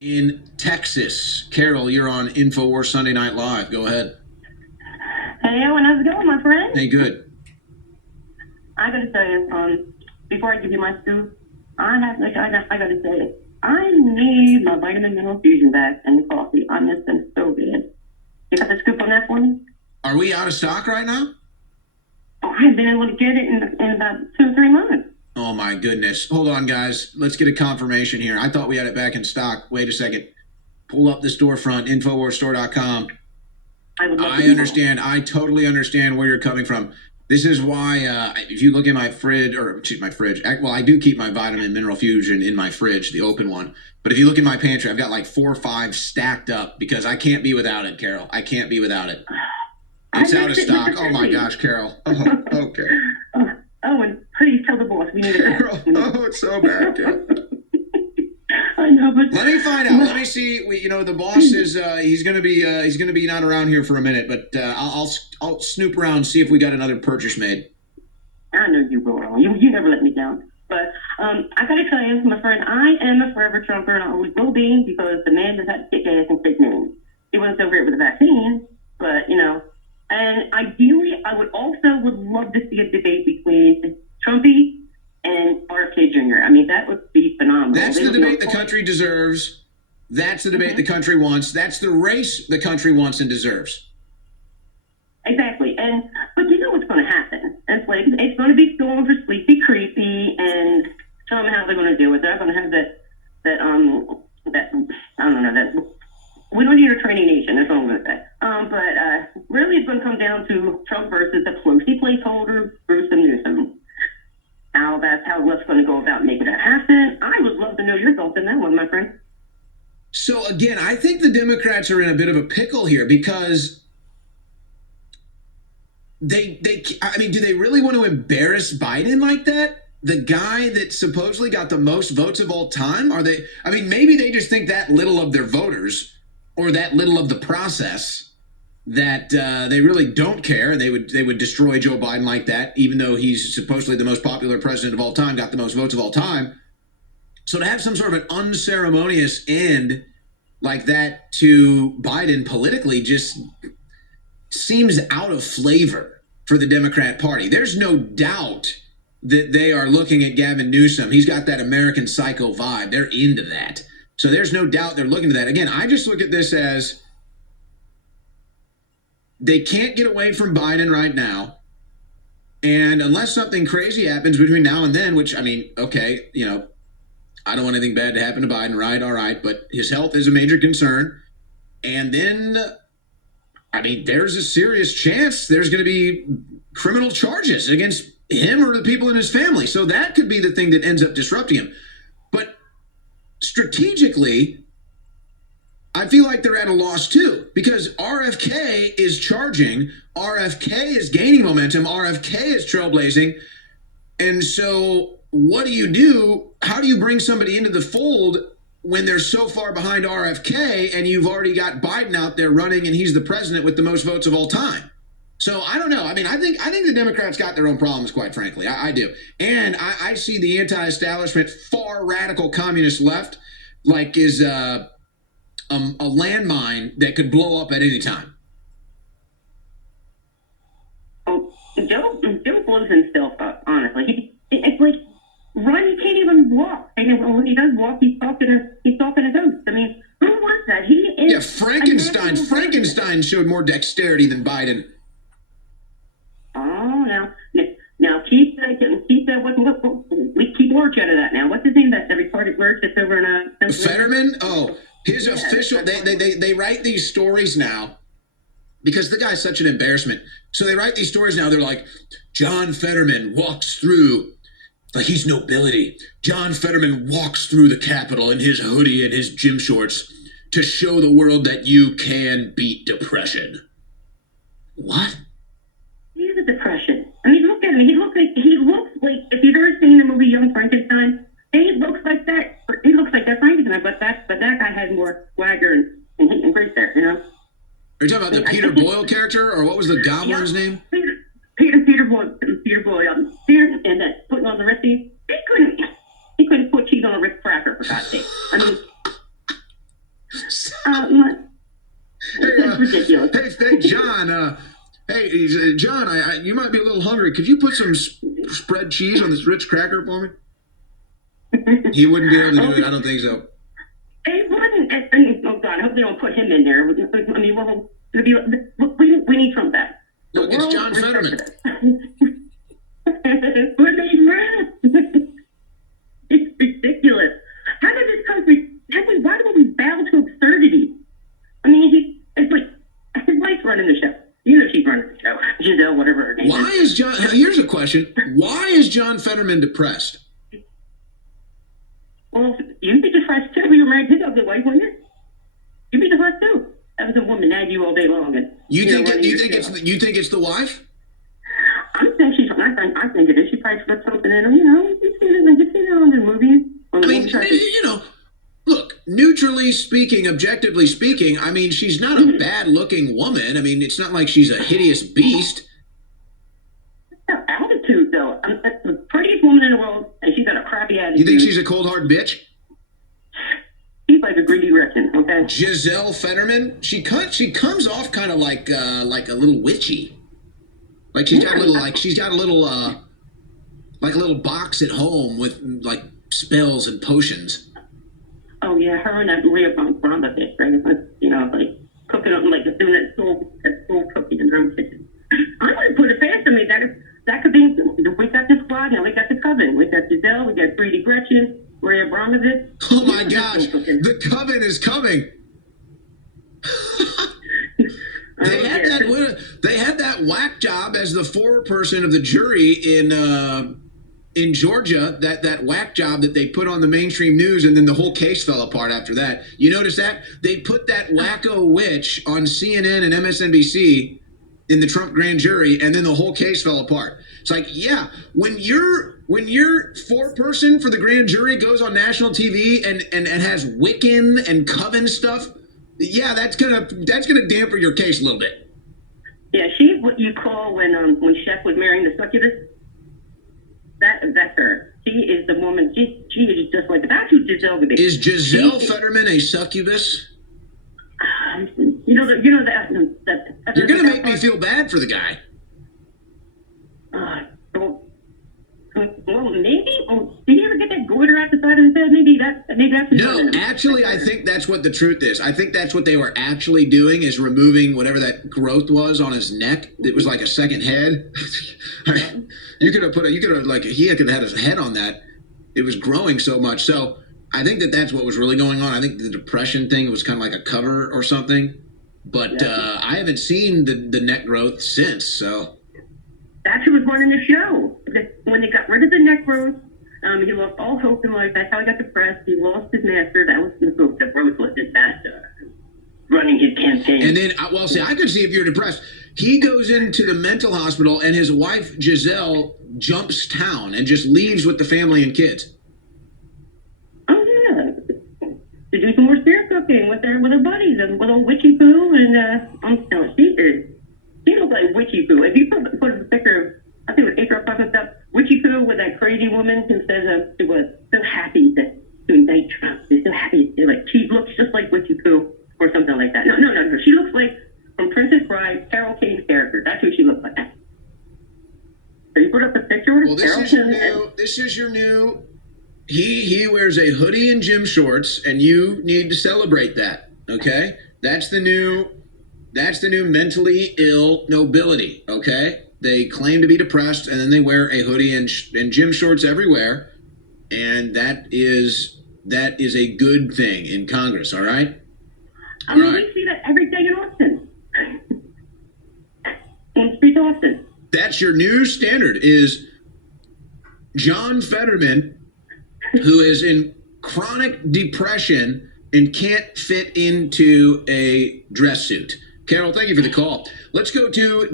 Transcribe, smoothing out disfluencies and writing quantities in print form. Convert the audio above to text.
in Texas. Carol, you're on InfoWars Sunday Night Live. Go ahead. Hey, Owen, how's it going, my friend? Hey, good. I gotta tell you, before I give you my scoop, I gotta say, I need my vitamin mineral fusion back and coffee. I miss them so bad. You got the scoop on that for me? Are we out of stock right now? Oh, I haven't been able to get it in about 2 or 3 months. Oh, my goodness. Hold on, guys. Let's get a confirmation here. I thought we had it back in stock. Wait a second. Pull up the storefront, InfoWarsStore.com. I understand. I totally understand where you're coming from. This is why, if you look in my fridge, my fridge, well, I do keep my vitamin mineral fusion in my fridge, the open one. But if you look in my pantry, I've got like 4 or 5 stacked up because I can't be without it, Carol. I can't be without it. It's out of stock. Oh my gosh, Carol. Oh, okay. Owen, please tell the boss we need it. Carol, oh, it's so bad, Carol. I know, but let me find out. Let me see. The boss is he's gonna be not around here for a minute, but I'll snoop around and see if we got another purchase made. I know you will. You never let me down. But I gotta tell you, my friend, I am a forever Trumper, and I always will be because the man does have to kick ass and fake names. He wasn't so great with the vaccine, but and ideally, I would love to see a debate between Trumpy and RFK Jr. I mean, that would be phenomenal. That's the debate the country deserves. That's the debate the country wants. That's the race the country wants and deserves. Exactly. But you know what's going to happen. It's going to be storm for sleepy, creepy, and show them how they're going to do it. They're going to have that I don't know, that we don't need a training nation. That's all I'm going to say. But really, it's going to come down to Trump versus the Pelosi placeholder, Bruce and Newsom. That's how what's going to go about making that happen. I would love to know your thoughts on that one, my friend. So again, I think the Democrats are in a bit of a pickle here because do they really want to embarrass Biden like that? The guy that supposedly got the most votes of all time? Maybe they just think that little of their voters or that little of the process that they really don't care, and they would destroy Joe Biden like that, even though he's supposedly the most popular president of all time, got the most votes of all time. So to have some sort of an unceremonious end like that to Biden politically just seems out of flavor for the Democrat Party. There's no doubt that they are looking at Gavin Newsom. He's got that American Psycho vibe. They're into that. So there's no doubt they're looking at that. Again, I just look at this as they can't get away from Biden right now. And unless something crazy happens between now and then, which, okay, I don't want anything bad to happen to Biden, right? All right. But his health is a major concern. And then, there's a serious chance there's going to be criminal charges against him or the people in his family. So that could be the thing that ends up disrupting him. But strategically, I feel like they're at a loss too, because RFK is charging, RFK is gaining momentum, RFK is trailblazing. And so what do you do? How do you bring somebody into the fold when they're so far behind RFK and you've already got Biden out there running and he's the president with the most votes of all time? So I don't know. I think the Democrats got their own problems, quite frankly. I do. And I see the anti-establishment, far radical communist left is a landmine that could blow up at any time. Oh, Joe blows himself up, honestly. It's like Ronnie can't even walk. And when he does walk, he's talking a ghost. Who was that? He is. Yeah, Frankenstein showed more dexterity than Biden. Oh, now keep that. We keep work out of that now. What's his name? That retarded word that's over in Fetterman? Oh. His official, they write these stories now because the guy's such an embarrassment. So they write these stories now. They're like, John Fetterman walks through, like he's nobility. John Fetterman walks through the Capitol in his hoodie and his gym shorts to show the world that you can beat depression. What? He's a depression. Look at him. He looks like if you've ever seen the movie Young Frankenstein, he looks like that. He looks like that Frankenstein, but that guy has more swagger and grace there, Are you talking about the Peter Boyle character, or what was the goblin's name? Peter Boyle, and then putting on the recipe. He couldn't put cheese on a Ritz cracker, for God's sake. It's ridiculous. Hey, John. John, you might be a little hungry. Could you put some spread cheese on this Ritz cracker for me? He wouldn't be able to do it. I don't think so. It wasn't. Oh God, I hope they don't put him in there. I mean, we need Trump back. Look, it's John Fetterman. What made mad? It's ridiculous. How did this country? Why do we bow to absurdity? I mean, it's like his wife's running the show. You know she's running the show. Giselle, whatever her name Why is John? Here's a question. Why is John Fetterman depressed? Well, you'd be depressed too if you were married to his ugly wife, wouldn't you? You'd be depressed too. That was a woman nag you all day long. And, You think it's the wife? I think she's. I think it is. She probably slipped something in her. You know, you see it on the movies. I mean, look, neutrally speaking, objectively speaking, I mean, she's not a bad-looking woman. I mean, it's not like she's a hideous beast. Her attitude, though. That's the prettiest woman in the world, and she's got a crappy attitude. You think she's a cold hard bitch? She's like a greedy wretched, okay? Giselle Fetterman, she comes off kind of like a little witchy. Like she's got a little box at home with like spells and potions. Oh yeah, her and that Maria Bonda bitch, right? You know, like cooking up, like doing that soul cooking in her own kitchen. I'm gonna put it past. I mean, that could be. We got the squad now. We got the coven. We got Giselle. We got Greedy Gretchen. Maria Abramovich. Oh my gosh, the coven is coming. They had that whack job as the foreperson of the jury in Georgia. That whack job that they put on the mainstream news, and then the whole case fell apart after that. You notice that they put that wacko witch on CNN and MSNBC in the Trump grand jury, and then the whole case fell apart. It's like, yeah, when your foreperson for the grand jury goes on national TV and has Wiccan and coven stuff, yeah, that's gonna dampen your case a little bit. Yeah, she's what you call when Chef was marrying the succubus. That's her. She is the woman. She is just like that's who Giselle would be. Is Giselle Fetterman a succubus? You know that you're gonna make me feel bad for the guy. Well, maybe. Did he ever get that goiter out the side of his head? Maybe that's. No, actually, I think that's what the truth is. I think that's what they were actually doing is removing whatever that growth was on his neck. It was like a second head. He could have had his head on that. It was growing so much. So I think that's what was really going on. I think the depression thing was kind of like a cover or something. But I haven't seen the neck growth since. So that's who was running the show. When they got rid of the neck growth, he lost all hope in life. That's how he got depressed. He lost his master. That was the book that Rose was his master, running his campaign. And then, I could see if you're depressed. He goes into the mental hospital, and his wife Giselle jumps town and just leaves with the family and kids. Oh yeah, to do some more spirit cooking with her buddies and with old Witchy Poo and she looks like Witchy Poo. If you put a picture of, I think it was April Puff and stuff, Witchy Poo with that crazy woman who says she was so happy to indict Trump. She's so happy. She looks just like Witchy Poo or something like that. No. She looks like from Princess Bride, Carol Kane's character. That's who she looks like. So you put up a picture of Carol Kane. This is your new. He wears a hoodie and gym shorts, and you need to celebrate that. Okay, that's the new mentally ill nobility. Okay, they claim to be depressed, and then they wear a hoodie and gym shorts everywhere, and that is a good thing in Congress. All right. We see that every day in Austin. On Street Austin. That's your new standard is John Fetterman, who is in chronic depression and can't fit into a dress suit. Carol, thank you for the call. Let's go to